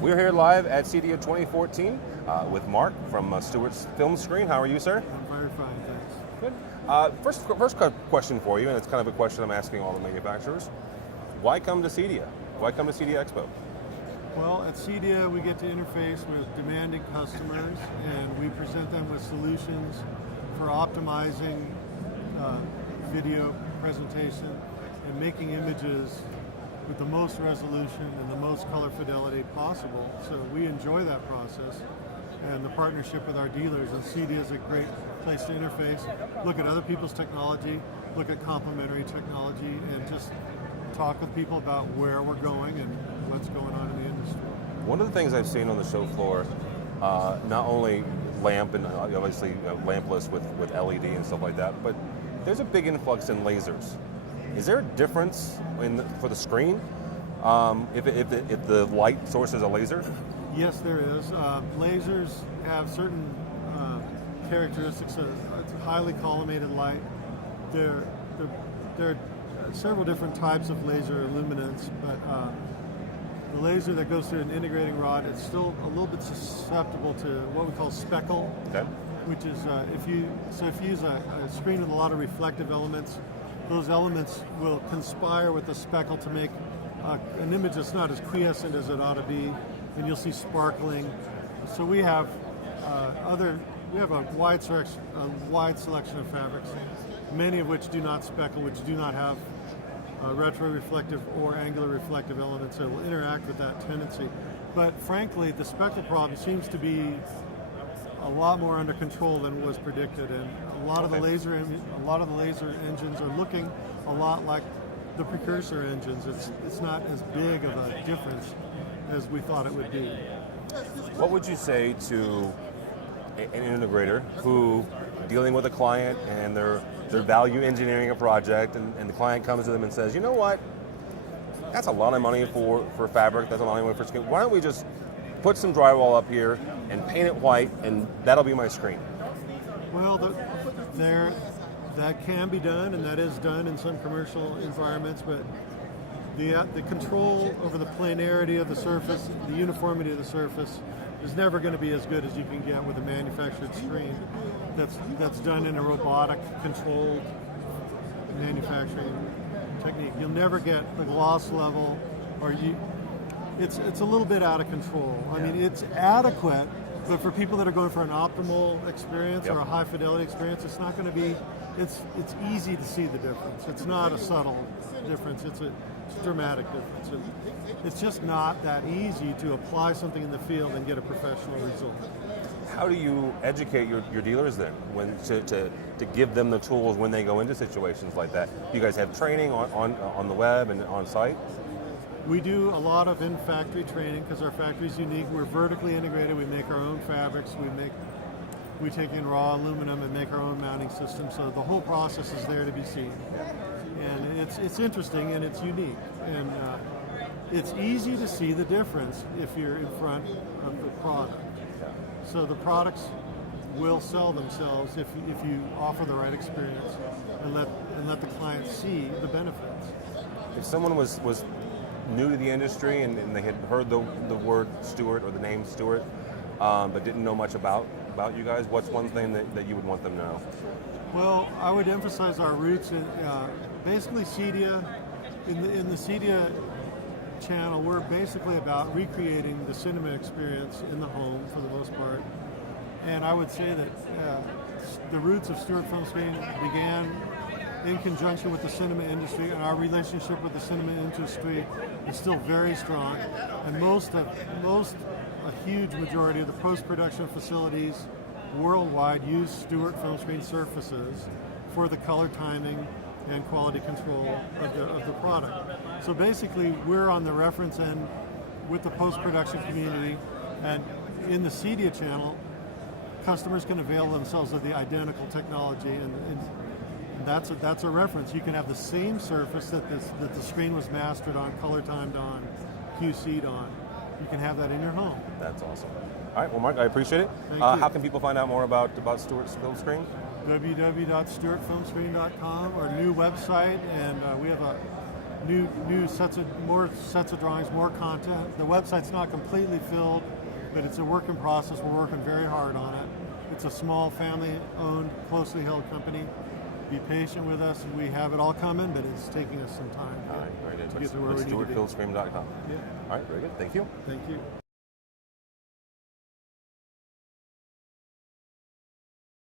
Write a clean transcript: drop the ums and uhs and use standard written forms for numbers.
We're here live at CEDIA 2014 with Mark from Stewart Filmscreen. How are you, sir? I'm very fine, thanks. Good. First question for you, and it's kind of a question I'm asking all the manufacturers. Why come to CEDIA? Why come to CEDIA Expo? Well, at CEDIA we get to interface with demanding customers, and we present them with solutions for optimizing video presentation and making images with the most resolution and the most color fidelity possible. So we enjoy that process, and the partnership with our dealers, and CEDIA is a great place to interface, look at other people's technology, look at complementary technology, and just talk with people about where we're going and what's going on in the industry. One of the things I've seen on the show floor, not only lamp and obviously lampless with LED and stuff like that, but there's a big influx in lasers. Is there a difference for the screen if the light source is a laser? Yes, there is. Lasers have certain characteristics. It's a highly collimated light. There are several different types of laser illuminants, but the laser that goes through an integrating rod, it's still a little bit susceptible to what we call speckle, okay. Which is if you use a screen with a lot of reflective elements, those elements will conspire with the speckle to make an image that's not as quiescent as it ought to be, and you'll see sparkling. So we have a wide selection of fabrics, many of which do not speckle, which do not have retroreflective or angular reflective elements that will interact with that tendency. But frankly, the speckle problem seems to be a lot more under control than was predicted, and a lot of the laser engines are looking a lot like the precursor engines. It's not as big of a difference as we thought it would be. What would you say to an integrator who dealing with a client and they're value engineering a project, and the client comes to them and says, you know what, that's a lot of money for fabric, that's a lot of money for screen. Why don't we just put some drywall up here and paint it white, and that'll be my screen? Well, that can be done, and that is done in some commercial environments, but the control over the planarity of the surface, the uniformity of the surface, is never going to be as good as you can get with a manufactured screen that's done in a robotic controlled manufacturing technique. You'll never get the gloss level, or it's a little bit out of control. I mean, it's adequate, but for people that are going for an optimal experience or a high fidelity experience, it's not going to be. It's easy to see the difference. It's not a subtle difference. It's a dramatic difference. And it's just not that easy to apply something in the field and get a professional result. How do you educate your dealers then to give them the tools when they go into situations like that? Do you guys have training on the web and on site? We do a lot of in-factory training because our factory is unique. We're vertically integrated. We make our own fabrics. We take in raw aluminum and make our own mounting system. So the whole process is there to be seen. And it's interesting and it's unique. And it's easy to see the difference if you're in front of the product. So the products will sell themselves if you offer the right experience and let the client see the benefits. If someone was new to the industry and they had heard the word Stewart or the name Stewart, but didn't know much about you guys, what's one thing that you would want them to know? Well, I would emphasize our roots in basically CEDIA. In the CEDIA channel, we're basically about recreating the cinema experience in the home for the most part. And I would say that the roots of Stewart Filmscreen began in conjunction with the cinema industry, and our relationship with the cinema industry is still very strong. And a huge majority of the post-production facilities worldwide use Stewart Filmscreen surfaces for the color timing and quality control of the product. So basically, we're on the reference end with the post-production community, and in the CEDIA channel, customers can avail themselves of the identical technology, and that's a reference. You can have the same surface that the screen was mastered on, color timed on, QC'd on. You can have that in your home. That's awesome. All right, well, Mark, I appreciate it. Thank you. How can people find out more about Stewart Filmscreen? www.stewartfilmscreen.com, our new website, and we have a more sets of drawings, more content. The website's not completely filled, but it's a work in process. We're working very hard on it. It's a small family-owned, closely held company. Be patient with us. We have it all coming, but it's taking us some time All right, very good. to get to where we need to be. StewartFilmscreen.com. Yeah. All right, very good. Thank you. Thank you.